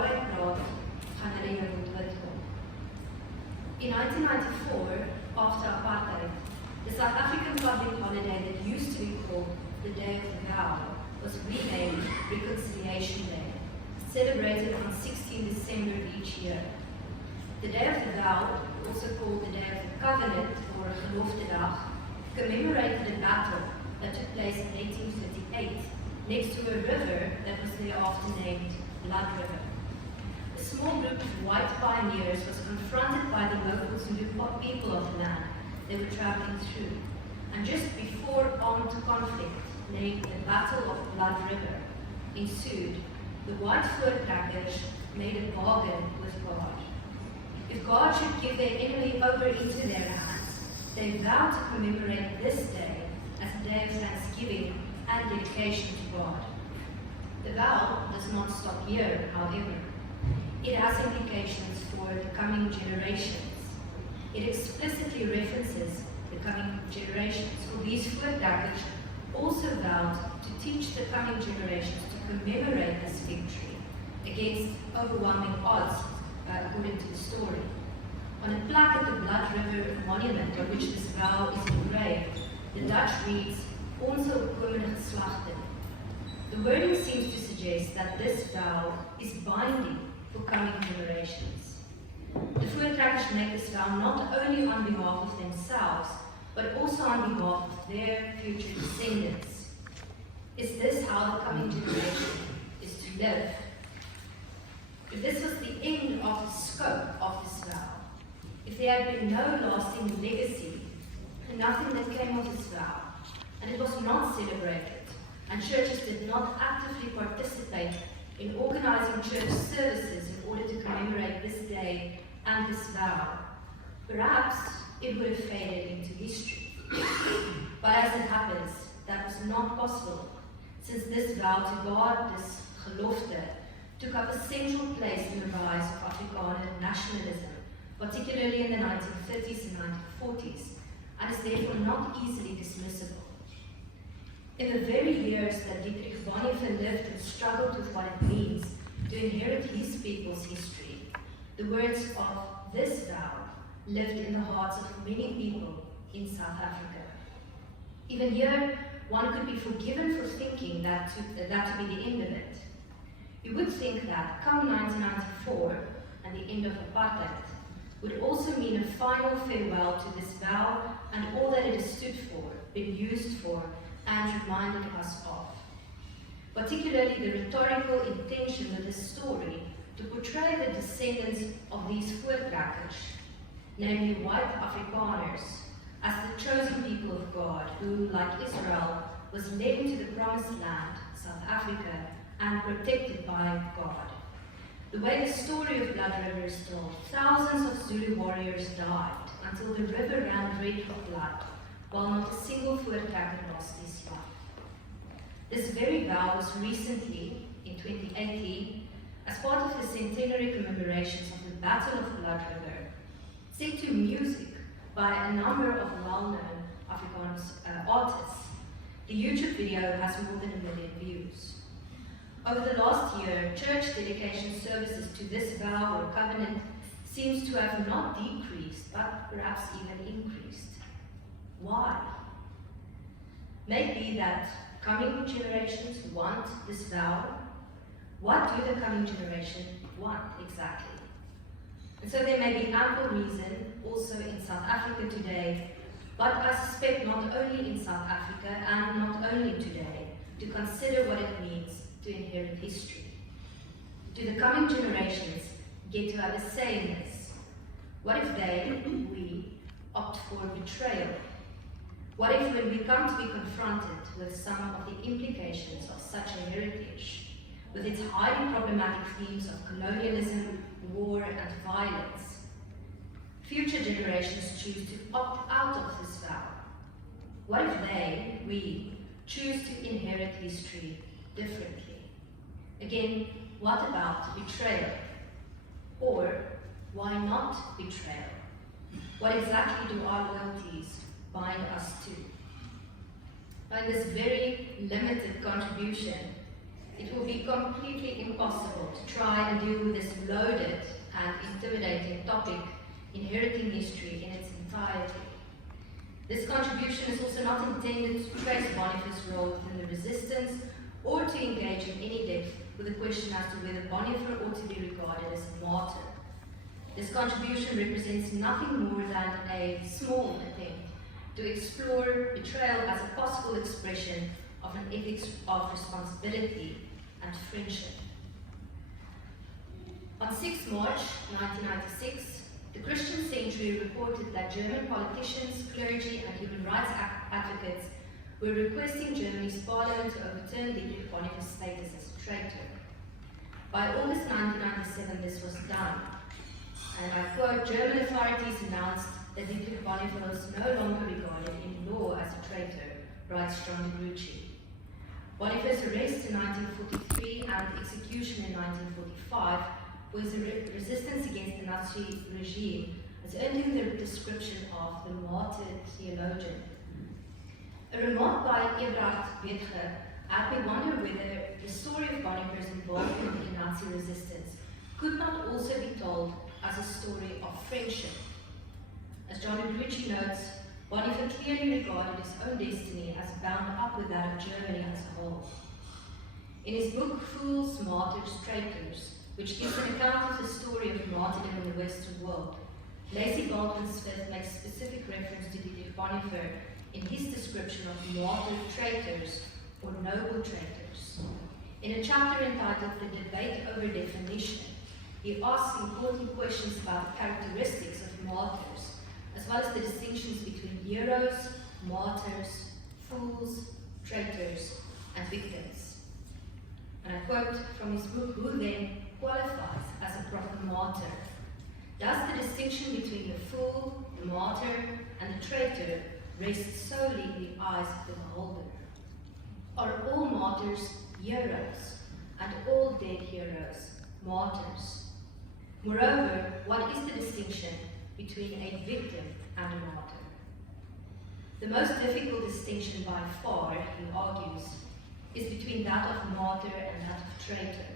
waarheid praat, gaan hulle jou doodkom. In 1994, after apartheid, the South African public holiday that used to be called the Day of the Vow was renamed Reconciliation Day, celebrated on 16 December of each year. The Day of the Vow, also called the Day of the Covenant or Geloftedag, commemorated a battle that took place in 1838 next to a river that was thereafter named Blood River. A small group of white pioneers was confronted by the local Zulu people of the land they were traveling through, and just before armed conflict, named the Battle of Blood River, ensued, the white voortrekkers made a bargain with God. If God should give their enemy over into their hands, they vowed to commemorate this day as a day of thanksgiving and dedication to God. The vow does not stop here, however. It has implications for the coming generations. It explicitly references the coming generations, for these voortrekkers also vowed to teach the coming generations to commemorate this victory against overwhelming odds, according to the story. On a plaque at the Blood River monument on which this vow is engraved, the Dutch reads, Onze opkomende geslachten. The wording seems to suggest that this vow is binding for coming generations. The voortrekkers make this vow not only on behalf of themselves, but also on behalf of their future descendants. Is this how the coming generation is to live? If this was the end of the scope of this vow, if there had been no lasting legacy and nothing that came of this vow, and it was not celebrated, and churches did not actively participate in organizing church services in order to commemorate this day and this vow, perhaps it would have faded into history. But as it happens, that was not possible, since this vow to God, this gelofte, took up a central place in the rise of Afrikaner nationalism, particularly in the 1930s and 1940s, and is therefore not easily dismissible. In the very years that Dietrich Bonhoeffer lived and struggled with what it means to inherit his people's history, the words of this vow lived in the hearts of many people in South Africa. Even here, one could be forgiven for thinking that to be the end of it. You would think that come 1994 and the end of apartheid would also mean a final farewell to this vow and all that it has stood for, been used for, and reminded us of. Particularly the rhetorical intention of this story to portray the descendants of these voortrekkers, namely white Afrikaners, as the chosen people of God who, like Israel, was led into the promised land, South Africa, and protected by God. The way the story of Blood River is told, thousands of Zulu warriors died until the river ran red with blood, while not a single voortrekker lost his life. This very vow was recently, in 2018, as part of the centenary commemorations of the Battle of Blood River, set to music by a number of well-known Afrikaans artists. The YouTube video has more than 1 million views. Over the last year, church dedication services to this vow or covenant seems to have not decreased, but perhaps even increased. Why? Maybe that coming generations want this vow. What do the coming generation want exactly? And so there may be ample reason, also in South Africa today, but I suspect not only in South Africa and not only today, to consider what it means to inherit history. Do the coming generations get to have a say in this? What if they, we, opt for betrayal? What if when we come to be confronted with some of the implications of such a heritage, with its highly problematic themes of colonialism, war, and violence, future generations choose to opt out of this vow? What if they, we, choose to inherit history differently? Again, what about betrayal? Or why not betrayal? What exactly do our loyalties bind us to? By this very limited contribution, it will be completely impossible to try and deal with this loaded and intimidating topic, inheriting history in its entirety. This contribution is also not intended to trace Bonhoeffer's role within the resistance or to engage in any depth with the question as to whether Bonhoeffer ought to be regarded as a martyr. This contribution represents nothing more than a small attempt to explore betrayal as a possible expression of an ethics of responsibility and friendship. On 6 March 1996, the Christian Century reported that German politicians, clergy, and human rights advocates were requesting Germany's parliament to overturn Dietrich Bonhoeffer's status as a traitor. By August 1997, this was done. And I quote, German authorities announced that Dietrich Bonhoeffer was no longer regarded in law as a traitor, writes John de Gruchy. Bonhoeffer's arrest in 1943 and execution in 1945 was a resistance against the Nazi regime, as earned him the description of the martyred theologian. A remark by Eberhard Bethe had me wonder whether the story of Bonhoeffer's involvement in Nazi resistance could not also be told as a story of friendship. As John de Gruchy notes, Bonhoeffer clearly regarded his own destiny as bound up with that of Germany as a whole. In his book, Fools, Martyrs, Traitors, which gives an account of the story of martyrdom in the Western world, Lacey Baldwin-Smith makes specific reference to Dietrich Bonhoeffer in his description of martyred traitors or noble traitors. In a chapter entitled The Debate Over Definition, he asks important questions about the characteristics of martyrs, as well as the distinctions between heroes, martyrs, fools, traitors, and victims. And I quote from his book, Who then qualifies as a proper martyr? Does the distinction between the fool, the martyr, and the traitor rest solely in the eyes of the beholder? Are all martyrs heroes, and all dead heroes martyrs? Moreover, what is the distinction between a victim and a martyr? The most difficult distinction by far, he argues, is between that of martyr and that of traitor.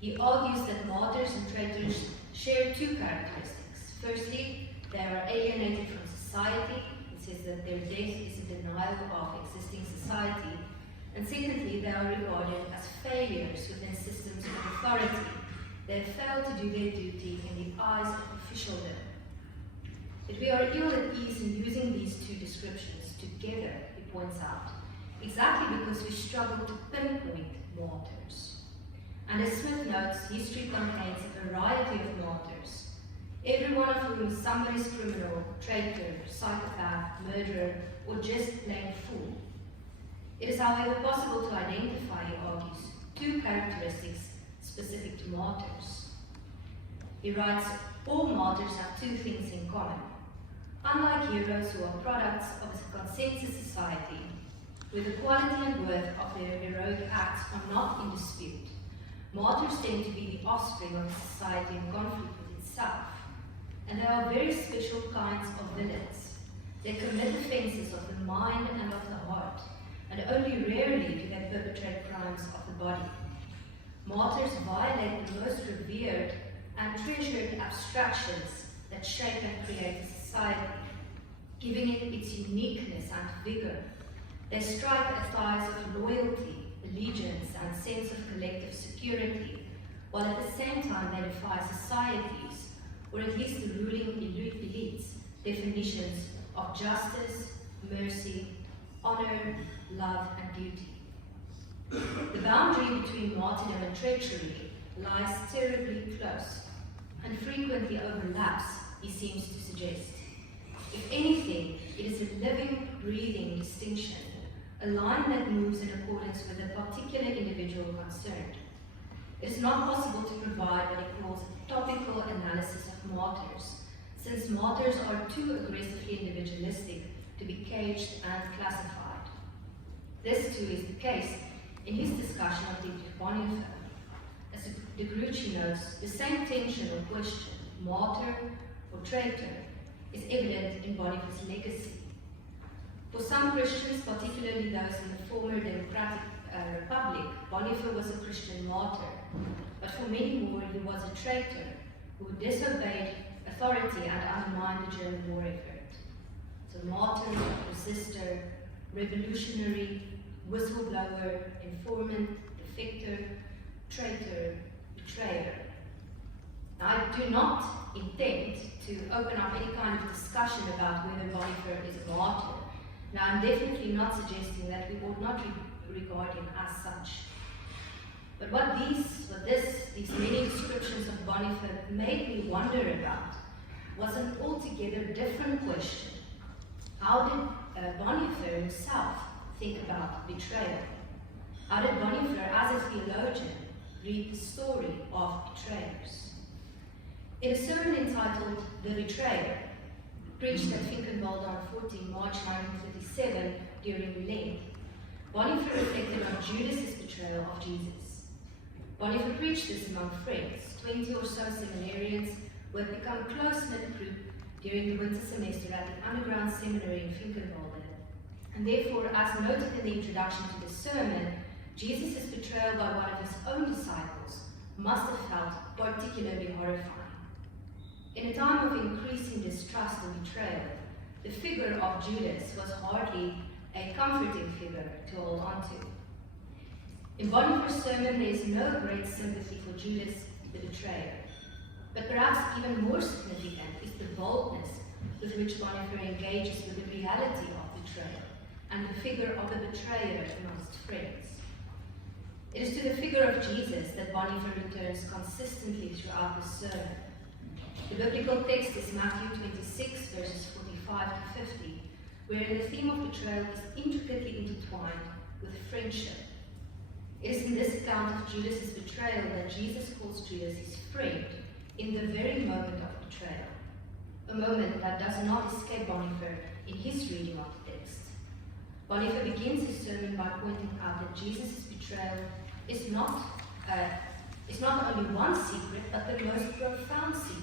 He argues that martyrs and traitors share two characteristics. Firstly, they are alienated from society. He says that their death is a denial of existing society. And secondly, they are regarded as failures within systems of authority. They have failed to do their duty in the eyes of officialdom. But we are ill at ease in using these two descriptions together, he points out, exactly because we struggle to pinpoint martyrs. And as Smith notes, history contains a variety of martyrs, every one of whom is somebody's criminal, traitor, psychopath, murderer, or just plain fool. It is, however, possible to identify, he argues, two characteristics specific to martyrs. He writes, all martyrs have two things in common. Unlike heroes who are products of a consensus society, where the quality and worth of their heroic acts are not in dispute, martyrs tend to be the offspring of a society in conflict with itself. And they are very special kinds of villains. They commit offences of the mind and of the heart, and only rarely do they perpetrate crimes of the body. Martyrs violate the most revered and treasured abstractions that shape and create a society, giving it its uniqueness and vigor. They strike at ties of loyalty, allegiance, and sense of collective security, while at the same time they defy societies, or at least the ruling elites, definitions of justice, mercy, honor, love, and duty. The boundary between martyrdom and treachery lies terribly close, and frequently overlaps, he seems to suggest. If anything, it is a living, breathing distinction, a line that moves in accordance with a particular individual concerned. It is not possible to provide what he calls a topical analysis of martyrs, since martyrs are too aggressively individualistic to be caged and classified. This too is the case in his discussion of Dietrich Bonhoeffer. As de Gruchy notes, the same tension or question, martyr or traitor, is evident in Bonhoeffer's legacy. For some Christians, particularly those in the former Democratic Republic, Bonhoeffer was a Christian martyr. But for many more, he was a traitor who disobeyed authority and undermined the German war effort. So martyr, resistor, revolutionary, whistleblower, informant, defector, traitor, betrayer. Now, I do not intend to open up any kind of discussion about whether Bonhoeffer is a martyr. Now, I'm definitely not suggesting that we ought not regard him as such. But what these many descriptions of Bonhoeffer made me wonder about was an altogether different question. How did Bonhoeffer himself think about betrayal? How did Bonhoeffer, as a theologian, read the story of betrayers? In a sermon entitled The Betrayer, preached at Finkenwald on 14 March 1937 during Lent, Bonhoeffer reflected on Judas' betrayal of Jesus. Bonhoeffer preached this among friends, 20 or so seminarians who had become a close-knit group during the winter semester at the underground seminary in Finkenwald. And therefore, as noted in the introduction to the sermon, Jesus' betrayal by one of his own disciples must have felt particularly horrifying. In a time of increasing distrust and betrayal, the figure of Judas was hardly a comforting figure to hold on to. In Bonhoeffer's sermon, there is no great sympathy for Judas, the betrayer. But perhaps even more significant is the boldness with which Bonhoeffer engages with the reality of betrayal and the figure of the betrayer amongst friends. It is to the figure of Jesus that Bonhoeffer returns consistently throughout the sermon. The biblical text is Matthew 26, verses 45 to 50, wherein the theme of betrayal is intricately intertwined with friendship. It is in this account of Judas' betrayal that Jesus calls Judas his friend in the very moment of betrayal, a moment that does not escape Bonhoeffer in his reading of the text. Bonhoeffer begins his sermon by pointing out that Jesus' betrayal is not only one secret, but the most profound secret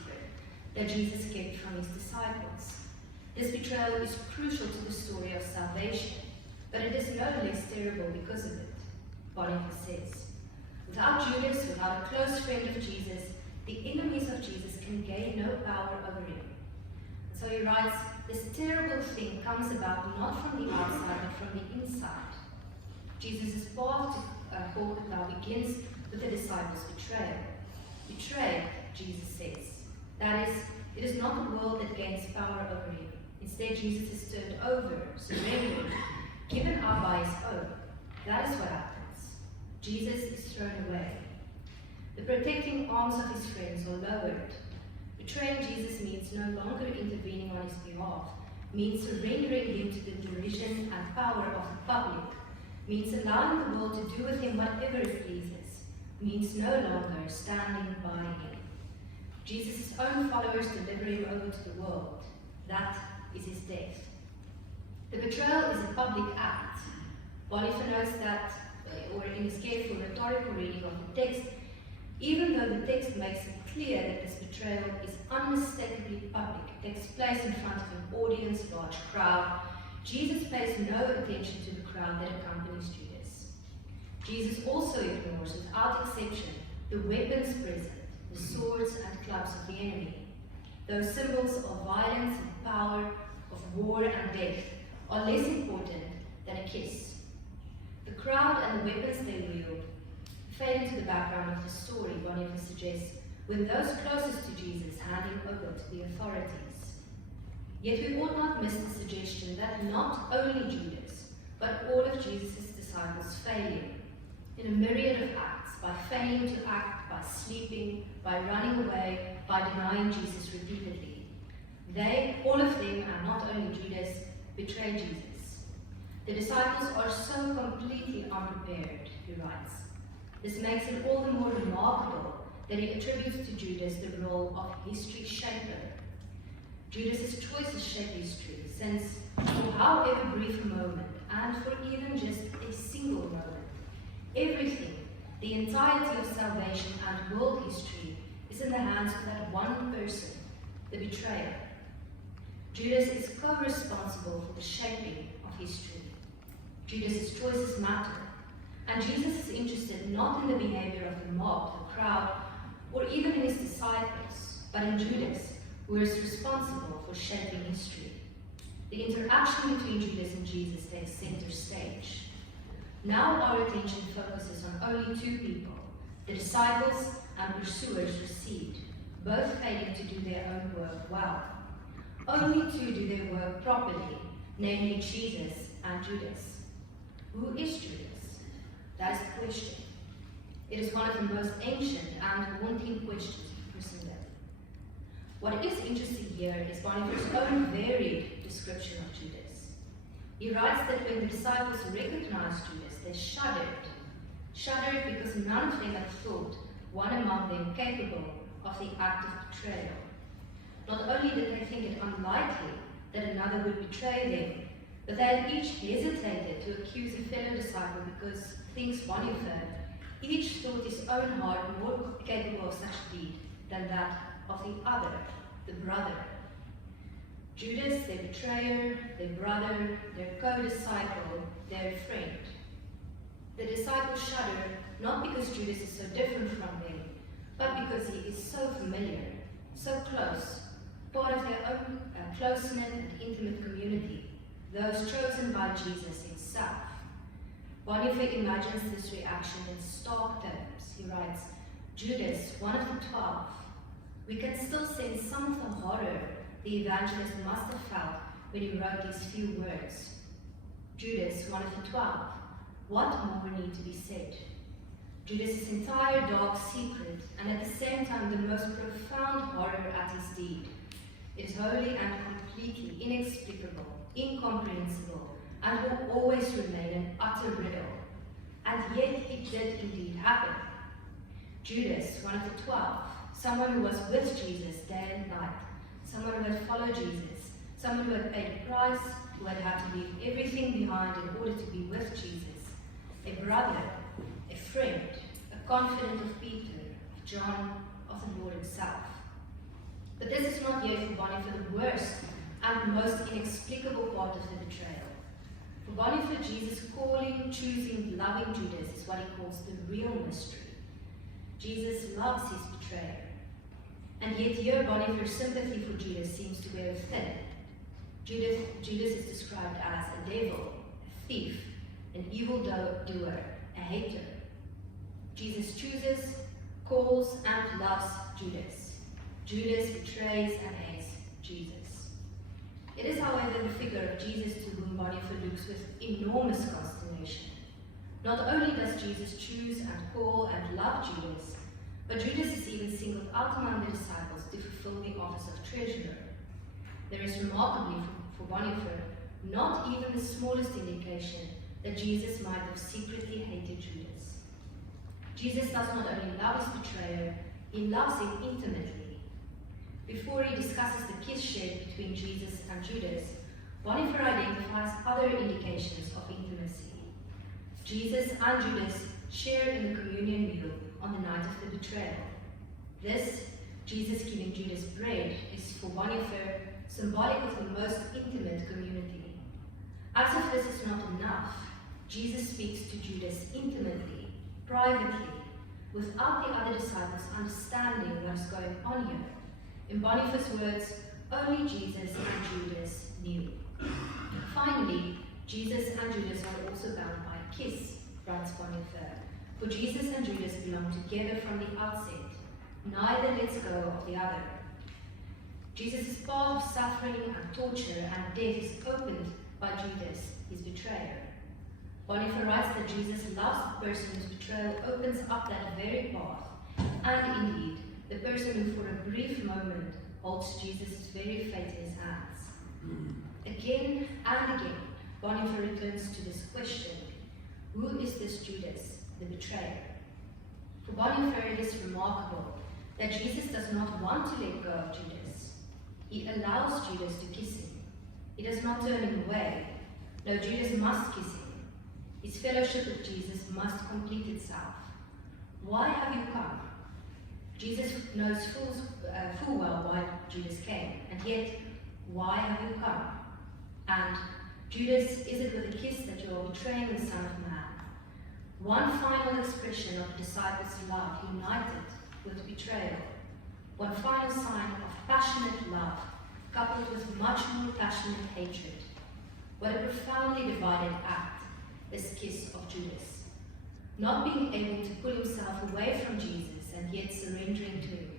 that Jesus kept from his disciples. This betrayal is crucial to the story of salvation, but it is no less terrible because of it. Bonhoeffer says, without Judas, without a close friend of Jesus, the enemies of Jesus can gain no power over him. And so he writes, this terrible thing comes about not from the outside, but from the inside. Jesus' path to Golgotha begins with the disciples' betrayal. Betrayed, Jesus says. That is, it is not the world that gains power over him. Instead, Jesus is turned over, surrendered, given up by his own. That is what happens. Jesus is thrown away. The protecting arms of his friends are lowered. Betraying Jesus means no longer intervening on his behalf, means surrendering him to the derision and power of the public, means allowing the world to do with him whatever it pleases, means no longer standing by him. Jesus' own followers deliver him over to the world. That is his death. The betrayal is a public act. Bonhoeffer notes that, or in his careful rhetorical reading of the text, even though the text makes it clear that this betrayal is unmistakably public, it takes place in front of an audience, large crowd, Jesus pays no attention to the crowd that accompanies Judas. Jesus also ignores, without exception, the weapons present, the swords and clubs of the enemy. Those symbols of violence and power, of war and death, are less important than a kiss. The crowd and the weapons they wield fade into the background of the story, Bonhoeffer suggests, when those closest to Jesus handing over to the authorities. Yet we ought not miss the suggestion that not only Judas, but all of Jesus' disciples fail him in a myriad of acts, by failing to act, by sleeping, by running away, by denying Jesus repeatedly. They, all of them, and not only Judas, betray Jesus. The disciples are so completely unprepared, he writes. This makes it all the more remarkable that he attributes to Judas the role of history shaper. Judas' choices shape history, since for however brief a moment, and for even just a single moment, everything, the entirety of salvation and world history, is in the hands of that one person, the betrayer. Judas is co-responsible for the shaping of history. Judas' choices matter, and Jesus is interested not in the behavior of the mob, the the crowd, or even in his disciples, but in Judas, who is responsible for shaping history. The interaction between Judas and Jesus takes center stage. Now our attention focuses on only two people, the disciples and pursuers received, both failing to do their own work well. Only two do their work properly, namely Jesus and Judas. Who is Judas? That is the question. It is one of the most ancient and haunting questions of Christendom. What is interesting here is Bonhoeffer's own varied description of Judas. He writes that when the disciples recognized Judas, they shuddered. Shuddered because none of them had thought one among them capable of the act of betrayal. Not only did they think it unlikely that another would betray them, but they had each hesitated to accuse a fellow disciple because, thinks Bonhoeffer, each thought his own heart more capable of such a deed than that of the other, the brother. Judas, their betrayer, their brother, their co-disciple, their friend. The disciples shudder not because Judas is so different from them, but because he is so familiar, so close, part of their own close-knit and intimate community, those chosen by Jesus himself. Bonhoeffer imagines this reaction in stark terms. He writes, Judas, one of the 12, we can still sense some of the horror the evangelist must have felt when he wrote these few words. Judas, one of the 12, what more need to be said? Judas' entire dark secret, and at the same time the most profound horror at his deed. It is wholly and completely inexplicable, incomprehensible, and will always remain an utter riddle. And yet it did indeed happen. Judas, one of the 12, someone who was with Jesus day and night, someone who had followed Jesus, someone who had paid a price, who had had to leave everything behind in order to be with Jesus, a brother, a friend, a confidant of Peter, of John, of the Lord himself. But this is not yet for Bonhoeffer the worst and most inexplicable part of the betrayal. For Bonhoeffer, Jesus' calling, choosing, loving Judas is what he calls the real mystery. Jesus loves his betrayer. And yet here Bonhoeffer's sympathy for Judas seems to wear thin. Judas is described as a devil, a thief, an evildoer, a hater. Jesus chooses, calls, and loves Judas. Judas betrays and hates Jesus. It is, however, the figure of Jesus to whom Bonhoeffer looks with enormous consternation. Not only does Jesus choose and call and love Judas, but Judas is even singled out among the disciples to fulfill the office of treasurer. There is remarkably, for Bonhoeffer, not even the smallest indication that Jesus might have secretly hated Judas. Jesus does not only love his betrayer, he loves him intimately. Before he discusses the kiss shared between Jesus and Judas, Bonhoeffer identifies other indications of intimacy. Jesus and Judas share in the communion meal on the night of the betrayal. This, Jesus giving Judas bread, is for Bonhoeffer symbolic of the most intimate community. As if this is not enough, Jesus speaks to Judas intimately, privately, without the other disciples understanding what is going on here. In Bonhoeffer's words, only Jesus and Judas knew. Finally, Jesus and Judas are also bound by a kiss, writes Bonhoeffer, for Jesus and Judas belong together from the outset. Neither lets go of the other. Jesus' path of suffering and torture and death is opened by Judas, his betrayer. Bonhoeffer writes that Jesus loves the person whose betrayal opens up that very path, and indeed, the person who for a brief moment holds Jesus' very fate in his hands. Again and again, Bonhoeffer returns to this question: who is this Judas, the betrayer? For Bonhoeffer, it is remarkable that Jesus does not want to let go of Judas. He allows Judas to kiss him. He does not turn him away. No, Judas must kiss him. His fellowship with Jesus must complete itself. Why have you come? Jesus knows full well why Judas came, and yet, why have you come? And, Judas, is it with a kiss that you are betraying the Son of Man? One final expression of the disciples' love united with betrayal. One final sign of passionate love coupled with much more passionate hatred. What a profoundly divided act, this kiss of Judas. Not being able to pull himself away from Jesus and yet surrendering him.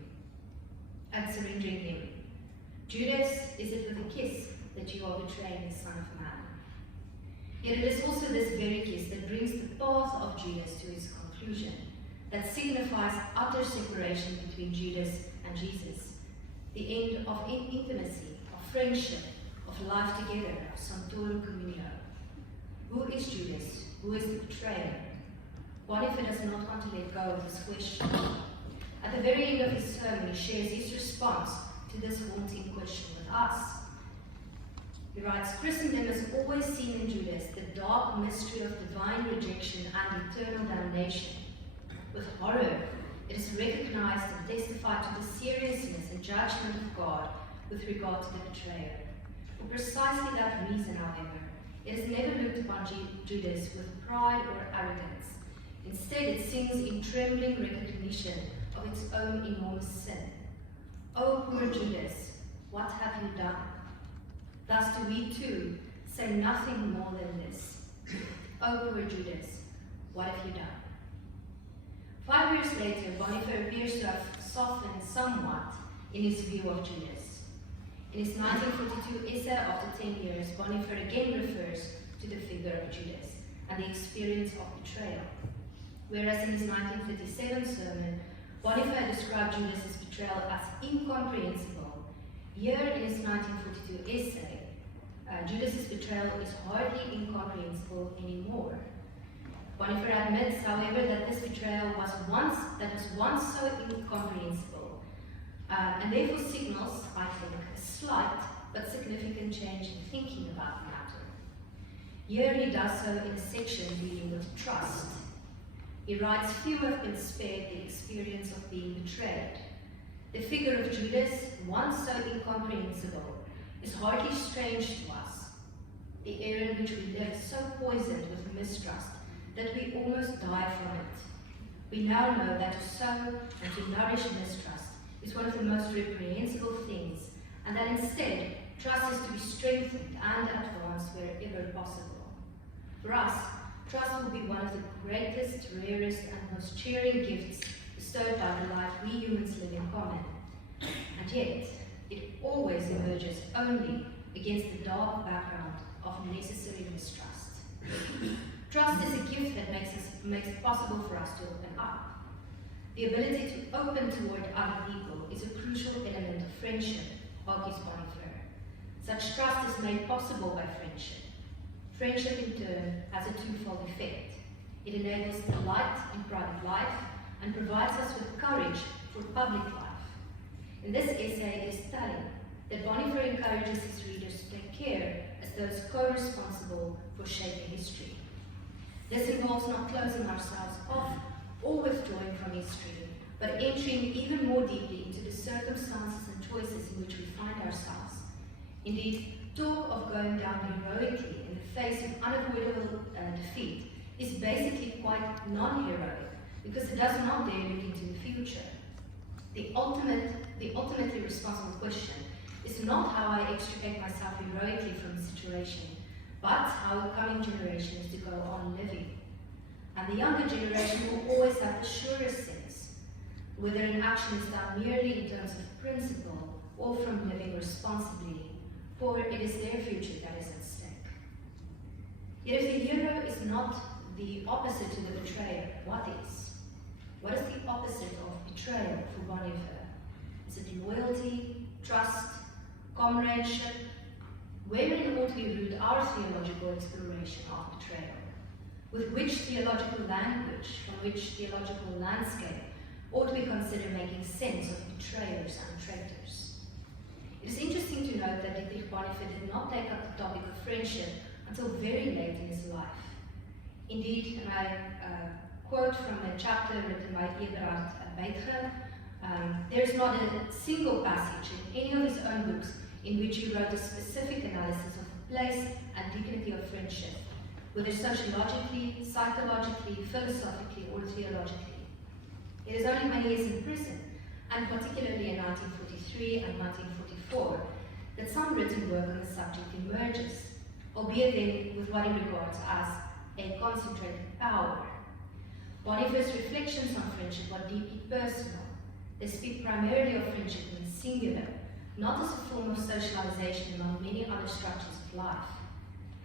Judas, is it with a kiss that you are betraying the Son of Man? Yet it is also this very kiss that brings the path of Judas to its conclusion, that signifies utter separation between Judas and Jesus, the end of intimacy, of friendship, of life together, of Santoro Communio. Who is Judas? Who is the betrayer? Bonhoeffer does not want to let go of this question. At the very end of his sermon, he shares his response to this haunting question with us. He writes, Christendom has always seen in Judas the dark mystery of divine rejection and eternal damnation. With horror, it is recognized and testified to the seriousness and judgment of God with regard to the betrayer. For precisely that reason, however, it has never looked upon Judas with pride or arrogance. Instead, it sings in trembling recognition of its own enormous sin. O poor Judas, what have you done? Thus do we too say nothing more than this. O poor Judas, what have you done? 5 years later, Bonhoeffer appears to have softened somewhat in his view of Judas. In his 1942 essay, After 10 Years, Bonhoeffer again refers to the figure of Judas and the experience of betrayal. Whereas in his 1937 sermon, Bonhoeffer described Judas's betrayal as incomprehensible. Here in his 1942 essay, Judas's betrayal is hardly incomprehensible anymore. Bonhoeffer admits, however, that this betrayal was once so incomprehensible, and therefore signals, I think, a slight but significant change in thinking about the matter. Here he does so in a section dealing with trust. He writes, few have been spared the experience of being betrayed. The figure of Judas, once so incomprehensible, is hardly strange to us. The air in which we live is so poisoned with mistrust that we almost die from it. We now know that to sow and to nourish mistrust is one of the most reprehensible things, and that instead, trust is to be strengthened and advanced wherever possible. For us, trust will be one of the greatest, rarest, and most cheering gifts bestowed by the life we humans live in common. And yet, it always emerges only against the dark background of necessary mistrust. Trust is a gift that makes it possible for us to open up. The ability to open toward other people is a crucial element of friendship, argues Bonhoeffer. Such trust is made possible by friendship. Friendship, in turn, has a twofold effect. It enables delight in private life and provides us with courage for public life. In this essay, it is telling that Bonhoeffer encourages his readers to take care as those co-responsible for shaping history. This involves not closing ourselves off or withdrawing from history, but entering even more deeply into the circumstances and choices in which we find ourselves. Indeed, talk of going down heroically in the face of unavoidable defeat is basically quite non-heroic, because it does not dare look into the future. The ultimately responsible question is not how I extricate myself heroically from the situation, but how a coming generation is to go on living. And the younger generation will always have the surest sense, whether an action is done merely in terms of principle or from living responsibly, for it is their future that is at stake. Yet if the hero is not the opposite to the betrayer, what is? What is the opposite of betrayal for Bonhoeffer? Is it loyalty, trust, comradeship? Wherein ought we root our theological exploration of betrayal? With which theological language, from which theological landscape, ought we consider making sense of betrayers and traitors? It is interesting to note that Dietrich Bonhoeffer did not take up the topic of friendship until very late in his life. Indeed, and I quote from a chapter written by Eberhard Beyers, there is not a single passage in any of his own books in which he wrote a specific analysis of the place and dignity of friendship, whether sociologically, psychologically, philosophically, or theologically. It is only many years in prison, and particularly in 1943 and 1944, that some written work on the subject emerges, albeit then with what he regards as a concentrated power. Bonhoeffer's reflections on friendship are deeply personal. They speak primarily of friendship in the singular, not as a form of socialization among many other structures of life.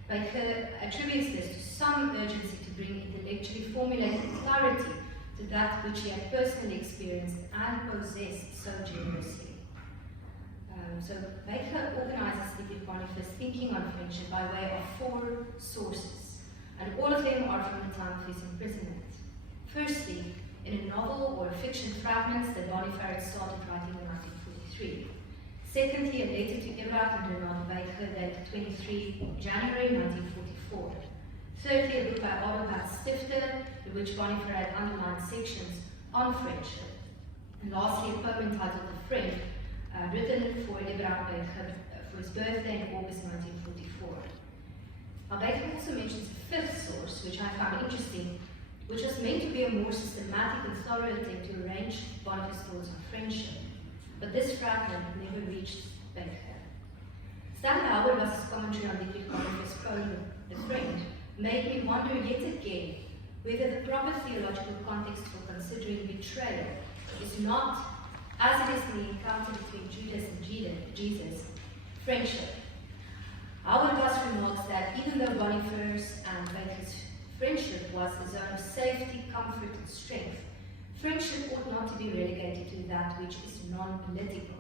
Beyer attributes this to some urgency to bring intellectually formulated clarity to that which he had personally experienced and possessed so generously. So Beyer organizes Dietrich Bonhoeffer's thinking on friendship by way of 4 sources, and all of them are from the time of his imprisonment. Firstly, in a novel or fiction fragments that Bonhoeffer had started writing in 1943. Secondly, a letter to Eberhard and Renate Beyer dated 23 January 1944. Thirdly, a book by Adelbert Stifter, in which Bonhoeffer had underlined sections on friendship. And lastly, a poem entitled The Friend, written for Eberhard Beyer for his birthday in August 1944. Now, Beyer also mentions a 5th source, which I found interesting, which was meant to be a more systematic and thorough attempt to arrange Bonhoeffer's thoughts on friendship. But this fragment never reached Beyer. Stanley Auerbach's commentary on Dietrich Bonhoeffer's poem, The Friend, made me wonder yet again whether the proper theological context for considering betrayal is not, as it is in the encounter between Judas and Jesus, friendship. Auerbach remarks that even though Bonhoeffer's and Beyer's friendship was a zone of safety, comfort, and strength, friendship ought not to be relegated to that which is non-political.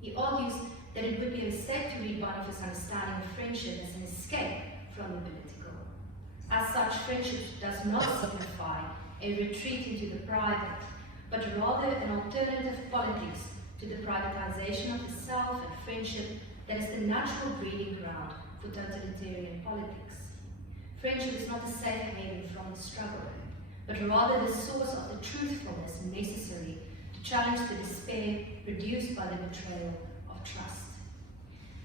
He argues that it would be a mistake to read Bonhoeffer's understanding of friendship as an escape from the political. As such, friendship does not signify a retreat into the private, but rather an alternative politics to the privatization of the self and friendship that is the natural breeding ground for totalitarian politics. Friendship is not a safe haven from the struggle, but rather the source of the truthfulness necessary to challenge the despair produced by the betrayal of trust.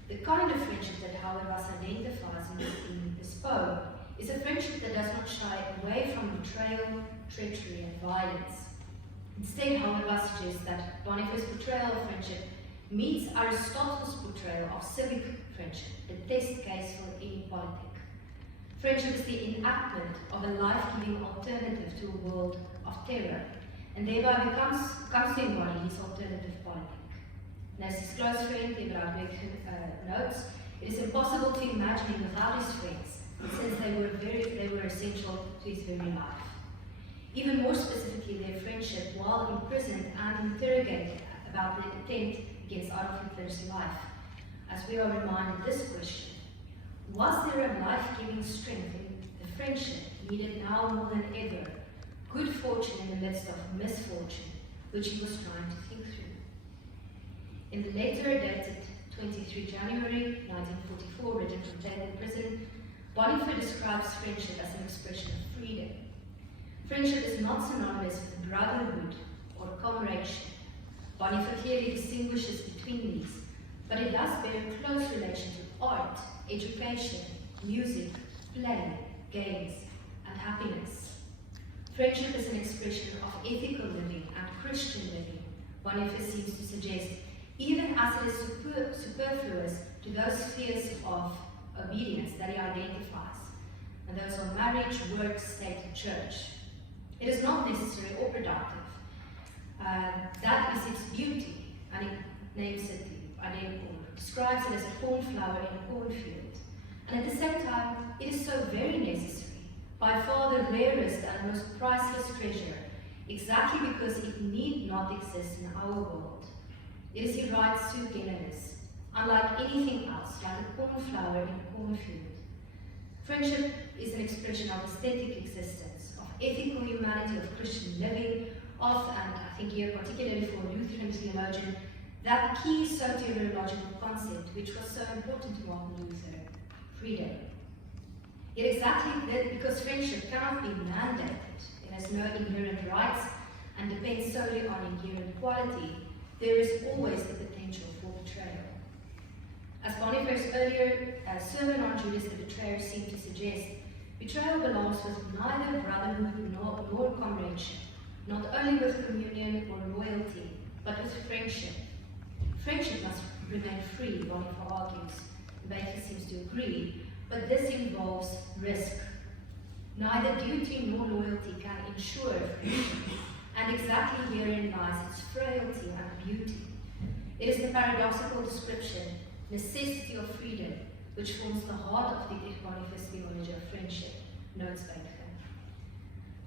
The kind of friendship that Auerbach identifies in this poem is a friendship that does not shy away from betrayal, treachery, and violence. Instead, Auerbach suggests that Bonhoeffer's portrayal of friendship meets Aristotle's portrayal of civic friendship, the test case for any politic. Friendship is the enactment of a life-giving alternative to a world of terror, and thereby comes to embody his alternative politic. And as his close friend Eberhard Beyer notes, it is impossible to imagine him without his friends, since they were essential to his very life. Even more specifically, their friendship while imprisoned and interrogated about the attempt against Adolf Hitler's life, as we are reminded this question: was there a life-giving strength in the friendship needed now more than ever, good fortune in the midst of misfortune, which he was trying to think through? In the letter dated 23 January 1944, written from Stellenbosch prison, Bonhoeffer describes friendship as an expression of freedom. Friendship is not synonymous with brotherhood or comradeship. Bonhoeffer clearly distinguishes between these, but it does bear close relation to art, education, music, play, games, and happiness. Friendship is an expression of ethical living and Christian living, Bonhoeffer seems to suggest, even as it is superfluous to those spheres of obedience that he identifies, and those are marriage, work, state, and church. It is not necessary or productive. That is its beauty, and it names it, describes it as a cornflower in a cornfield. And at the same time, it is so very necessary, by far the rarest and most priceless treasure, exactly because it need not exist in our world. It is, he writes, sui generis, unlike anything else, like a cornflower in a cornfield. Friendship is an expression of aesthetic existence, of ethical humanity, of Christian living, of, and I think here particularly for a Lutheran theologian, that key soteriological concept which was so important to Martin Luther, freedom. Yet exactly that, because friendship cannot be mandated, it has no inherent rights and depends solely on inherent quality, there is always the potential for betrayal. As Bonhoeffer's earlier sermon on Judas the Betrayer seemed to suggest, Betrayal belongs with neither brotherhood nor comradeship, not only with communion or loyalty, but with friendship. Friendship must remain free, Bonhoeffer argues. Baker seems to agree, but this involves risk. Neither duty nor loyalty can ensure friendship, and exactly herein lies its frailty and beauty. It is the paradoxical description, necessity of freedom, which forms the heart of Dietrich Bonhoeffer's theology of friendship, notes Baker.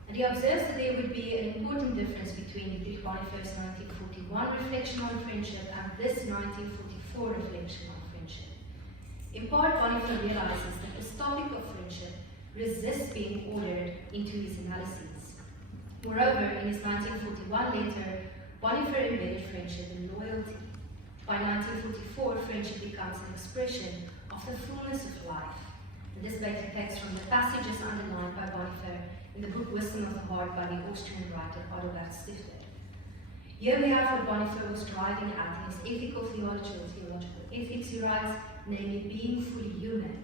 And he observes that there would be an important difference between Dietrich Bonhoeffer's 1941 reflection on friendship and this 1944 reflection on friendship. In part, Bonhoeffer realizes that this topic of friendship resists being ordered into his analyses. Moreover, in his 1941 letter, Bonhoeffer embedded friendship in loyalty. By 1944, friendship becomes an expression of the fullness of life. And this Baker takes from the passages underlined by Bonhoeffer in the book Wisdom of the Heart by the Austrian writer Adalbert Stifter. Here we have what Bonhoeffer was driving at in his ethical theology or theological ethics, he writes, namely being fully human.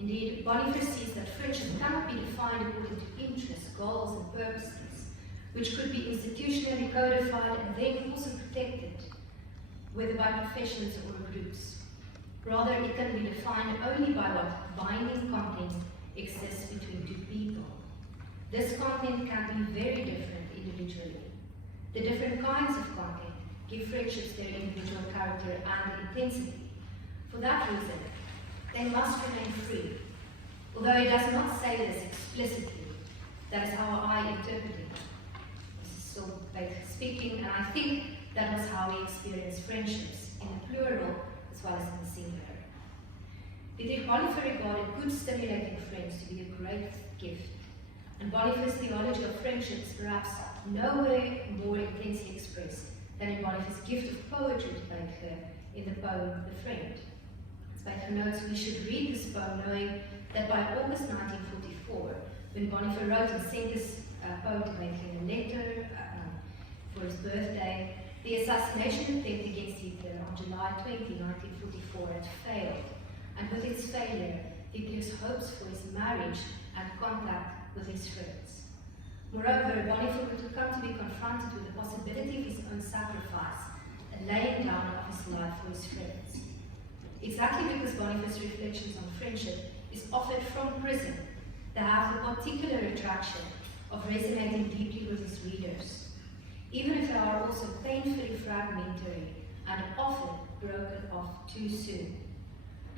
Indeed, Bonhoeffer sees that friendship cannot be defined according to interests, goals, and purposes, which could be institutionally codified and then also protected, whether by professions or groups. Rather, it can be defined only by what binding content exists between two people. This content can be very different individually. The different kinds of content give friendships their individual character and intensity. For that reason, they must remain free. Although he does not say this explicitly, that is how I interpret it. This is still Baker speaking, and I think that was how he experienced friendships, in the plural as well as in the singular. Dietrich Bonhoeffer regarded good stimulating friends to be a great gift, and Bonhoeffer's theology of friendship is perhaps nowhere more intensely expressed than in Bonhoeffer's gift of poetry to Baker in the poem The Friend. As Baker notes, we should read this poem knowing that by August 1944, when Bonhoeffer wrote and sent this poem to Baker in a letter for his birthday, the assassination attempt against Hitler on July 20, 1944 had failed, and with its failure, Hitler's hopes for his marriage and contact with his friends. Moreover, Bonhoeffer would come to be confronted with the possibility of his own sacrifice, a laying down of his life for his friends. Exactly because Bonhoeffer's reflections on friendship is offered from prison, they have the particular attraction of resonating deeply with his readers, even if they are also painfully fragmentary and often broken off too soon.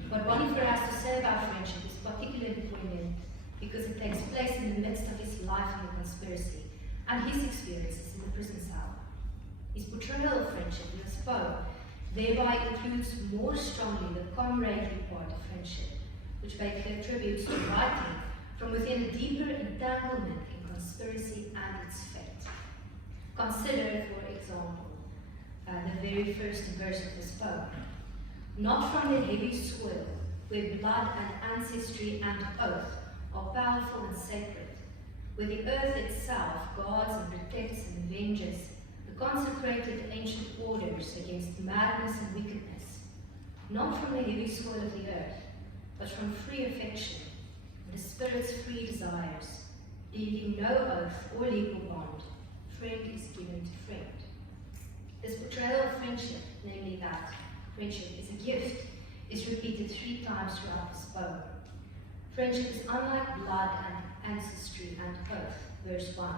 What Bonhoeffer has to say about friendship is particularly poignant because it takes place in the midst of his life in the conspiracy and his experiences in the prison cell. His portrayal of friendship in this poem thereby includes more strongly the comradely part of friendship, which Baker attributes to writing from within a deeper entanglement in conspiracy and its fate. Consider, for example, the very first verse of this poem. Not from the heavy soil, where blood and ancestry and oath are powerful and sacred, where the earth itself guards and protects and avenges the consecrated ancient orders against madness and wickedness. Not from the heavy soil of the earth, but from free affection and the spirit's free desires, leaving no oath or legal bond, friend is given to friend. This portrayal of friendship, namely that friendship is a gift, is repeated 3 times throughout this poem. Friendship is unlike blood and ancestry and oath, verse 1.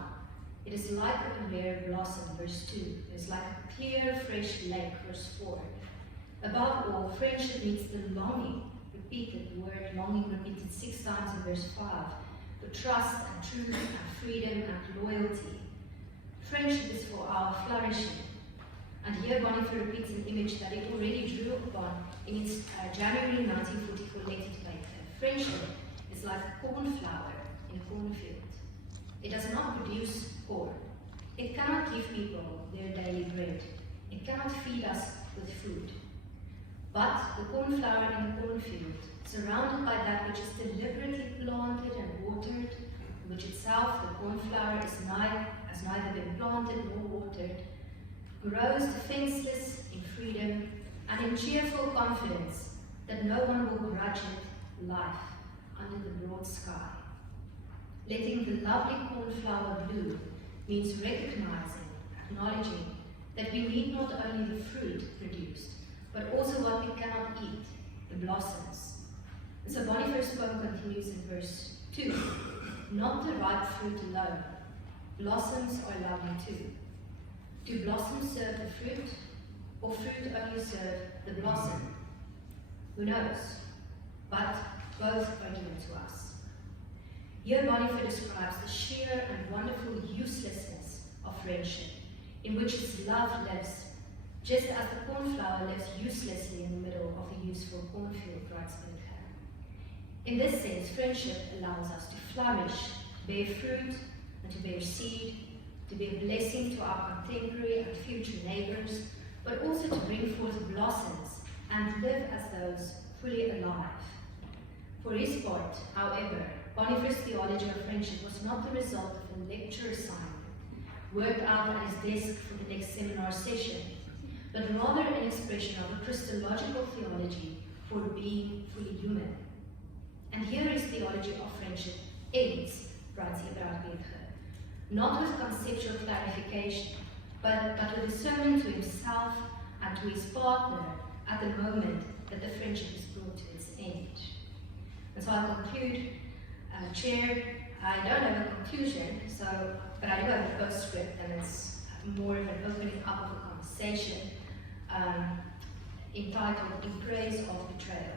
It is like a rare blossom, verse 2. It is like a clear, fresh lake, verse 4. Above all, friendship meets the longing, repeated, the word longing repeated 6 times in verse 5, the trust and truth and freedom and loyalty. Friendship is for our flourishing. And here Bonhoeffer repeats an image that it already drew upon in its January 1944 letter to Baker. Friendship is like a cornflower in a cornfield. It does not produce corn. It cannot give people their daily bread. It cannot feed us with food. But the cornflower in the cornfield, surrounded by that which is deliberately planted and watered, which itself, the cornflower, has neither been planted nor watered, grows defenseless in freedom and in cheerful confidence that no one will grudge it life under the broad sky. letting the lovely cornflower bloom means recognizing, acknowledging that we need not only the fruit produced, but also what we cannot eat, the blossoms. And so Bonhoeffer's poem continues in verse 2. Not the ripe fruit alone, blossoms are lovely too. Do blossoms serve the fruit, or fruit only serve the blossom? Who knows? But both are given to us. Here Bonhoeffer describes the sheer and wonderful uselessness of friendship, in which its love lives, just as the cornflower lives uselessly in the middle of a useful cornfield, writes Bonhoeffer. In this sense, friendship allows us to flourish, bear fruit, and to bear seed, to be a blessing to our contemporary and future neighbors, but also to bring forth blossoms and live as those fully alive. For his part, however, Bonhoeffer's theology of friendship was not the result of a lecture assignment worked out at his desk for the next seminar session, but rather an expression of a Christological theology for being fully human. And here his theology of friendship ends, writes Betrayal, not with conceptual clarification, but with a sermon to himself and to his partner at the moment that the friendship is brought to its end. And so I conclude, Chair, I don't have a conclusion, but I do have a postscript, and it's more of an opening up of a conversation entitled In Praise of Betrayal, ?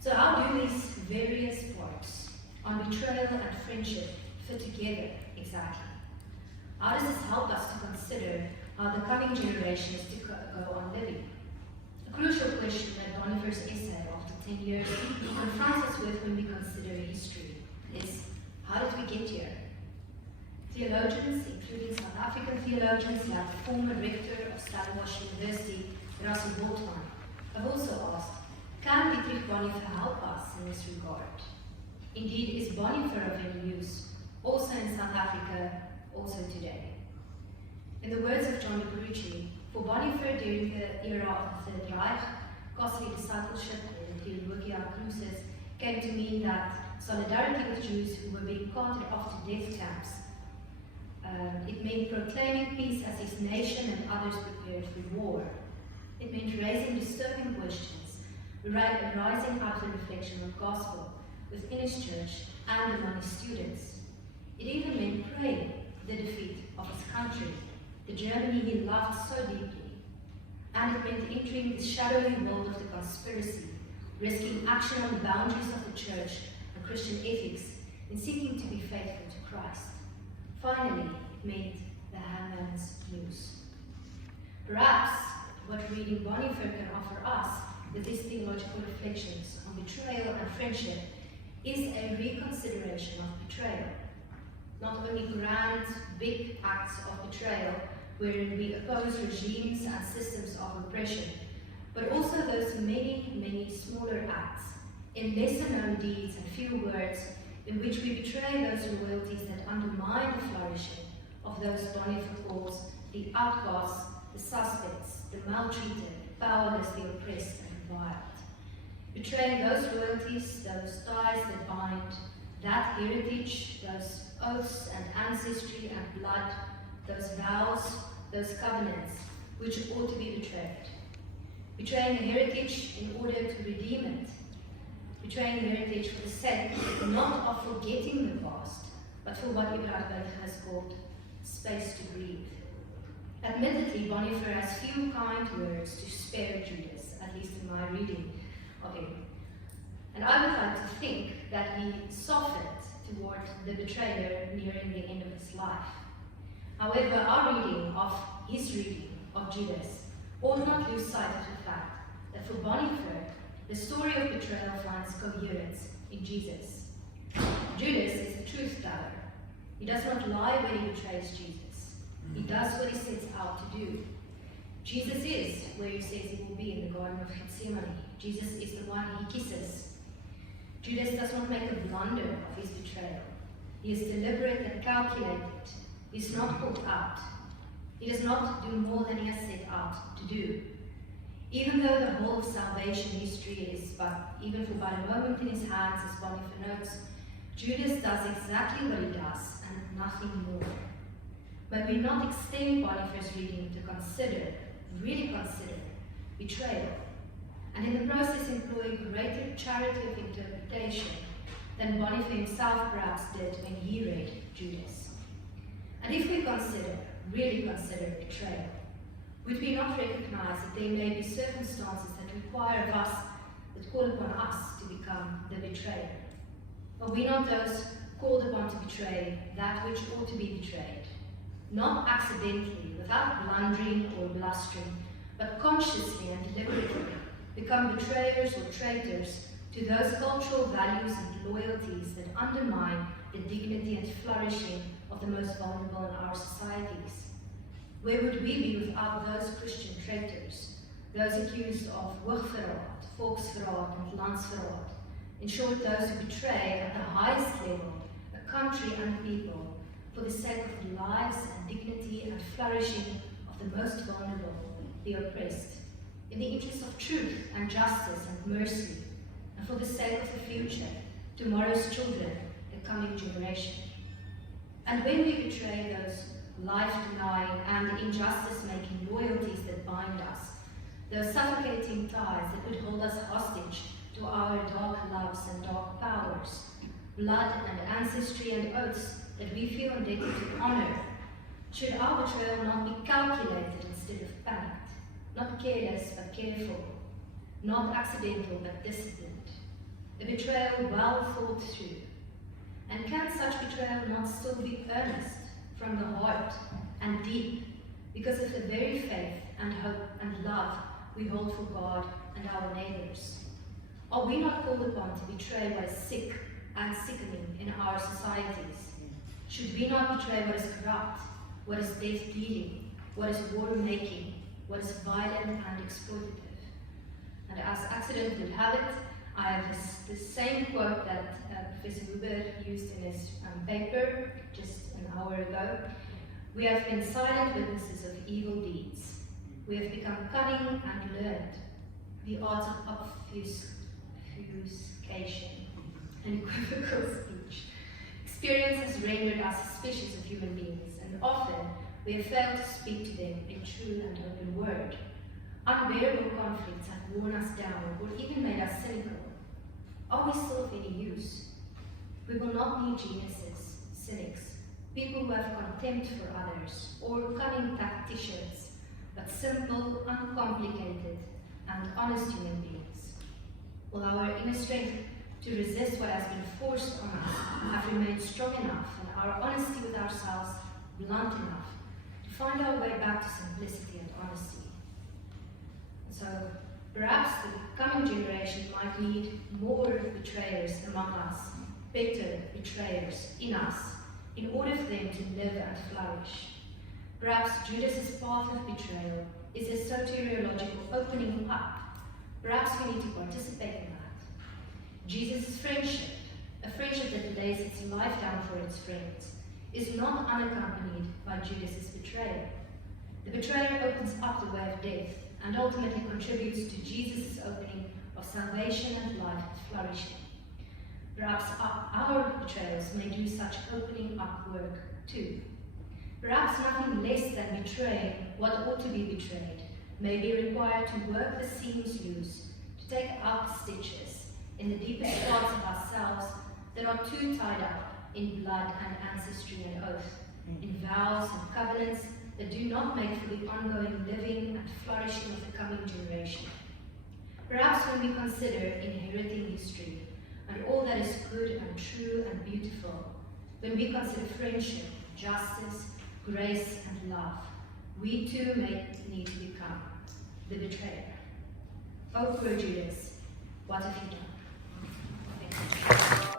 So how do these various parts on betrayal and friendship fit together exactly? How does this help us to consider how the coming generations to go on living? A crucial question that Bonhoeffer's essay after 10 years confronts us with when we consider history is, how did we get here? Theologians, including South African theologians like the former rector of Stellenbosch University, Russell Boltman, have also asked, can Dietrich Bonhoeffer help us in this regard? Indeed, is Bonhoeffer of any use, also in South Africa, also today? In the words of John Berucci, for Bonhoeffer during the era of the Third Reich, costly discipleship, or the Theological cruces, came to mean that solidarity with Jews who were being carted off to death camps. It meant proclaiming peace as his nation and others prepared for war. It meant raising disturbing questions, rising out of the reflection of gospel within his church and among his students. It even meant praying for the defeat of his country, the Germany he loved so deeply. And it meant entering the shadowy world of the conspiracy, risking action on the boundaries of the church and Christian ethics in seeking to be faithful to Christ. Finally, it meant the hangman's noose. Perhaps what reading Bonhoeffer can offer us with his theological reflections on betrayal and friendship is a reconsideration of betrayal. Not only grand, big acts of betrayal wherein we oppose regimes and systems of oppression, but also those many, many smaller acts in lesser known deeds and few words in which we betray those loyalties that undermine the flourishing of those Bonhoeffer calls the outcasts, the suspects, the maltreated, powerless, the oppressed, and reviled. Betraying those loyalties, those ties that bind, that heritage, those oaths and ancestry and blood, those vows, those covenants, which ought to be betrayed. Betraying a heritage in order to redeem it. Betraying a heritage for the sake not of forgetting the past, but for what Ibrahim has called space to breathe. Admittedly, Bonhoeffer has few kind words to spare Judas, at least in my reading of him. And I would like to think that he softened toward the betrayer nearing the end of his life. However, our reading of his reading of Judas ought not lose sight of the fact that for Bonhoeffer, the story of betrayal finds coherence in Jesus. Judas is the truth teller. He does not lie when he betrays Jesus. He does what he sets out to do. Jesus is where he says he will be in the Garden of Gethsemane. Jesus is the one he kisses. Judas does not make a blunder of his betrayal. He is deliberate and calculated. He is not caught out. He does not do more than he has set out to do. Even though the whole of salvation history is but a moment in his hands, as Bonhoeffer notes, Judas does exactly what he does and nothing more. May we not extend Bonhoeffer's reading to consider, really consider, betrayal, and in the process employ greater charity of interpretation than Bonhoeffer himself perhaps did when he read Judas. And if we consider, really consider betrayal, would we not recognize that there may be circumstances that require of us, that call upon us to become the betrayer? Are we not those called upon to betray that which ought to be betrayed? Not accidentally, without blundering or blustering, but consciously and deliberately become betrayers or traitors to those cultural values and loyalties that undermine the dignity and flourishing of the most vulnerable in our societies. Where would we be without those Christian traitors, those accused of hoogverraad, volksverraad and landsverraad, in short, those who betray at the highest level a country and people for the sake of the lives and dignity and flourishing of the most vulnerable, the oppressed, in the interest of truth and justice and mercy, and for the sake of the future, tomorrow's children, the coming generation. And when we betray those life-denying and injustice-making loyalties that bind us, those suffocating ties that would hold us hostage to our dark loves and dark powers, blood and ancestry and oaths that we feel indebted to honor, should our betrayal not be calculated instead of panicked, not careless but careful, not accidental but disciplined, a betrayal well thought through? And can such betrayal not still be earnest, from the heart and deep, because of the very faith and hope and love we hold for God and our neighbours? Are we not called upon to betray what is sick and sickening in our societies? Should we not betray what is corrupt, what is death-dealing, what is war-making, what is violent and exploitative? And as accident would have it, I have this same quote that Professor Huber used in his paper just an hour ago. We have been silent witnesses of evil deeds. We have become cunning and learned the art of obfuscation and equivocal speech. Experience has rendered us suspicious of human beings, and often we have failed to speak to them in true and open word. Unbearable conflicts have worn us down or even made us cynical. Are we still of any use? We will not need geniuses, cynics, people who have contempt for others, or cunning tacticians, but simple, uncomplicated, and honest human beings. Will our inner strength to resist what has been forced on us have remained strong enough, and our honesty with ourselves blunt enough to find our way back to simplicity and honesty? So perhaps the coming generation might need more betrayers among us, better betrayers in us, in order for them to live and flourish. Perhaps Judas's path of betrayal is a soteriological opening up. Perhaps we need to participate in that. Jesus' friendship, a friendship that lays its life down for its friends, is not unaccompanied by Judas's betrayal. The betrayer opens up the way of death and ultimately contributes to Jesus' opening of salvation and life and flourishing. Perhaps our betrayals may do such opening up work too. Perhaps nothing less than betraying what ought to be betrayed may be required to work the seams loose, to take out the stitches in the deepest parts of ourselves that are too tied up in blood and ancestry and oath, in vows and covenants that do not make for the ongoing living and flourishing of the coming generation. Perhaps when we consider inheriting history and all that is good and true and beautiful, when we consider friendship, justice, grace, and love, we too may need to become the betrayer. Oh, poor Judas, what have you done? Thank you.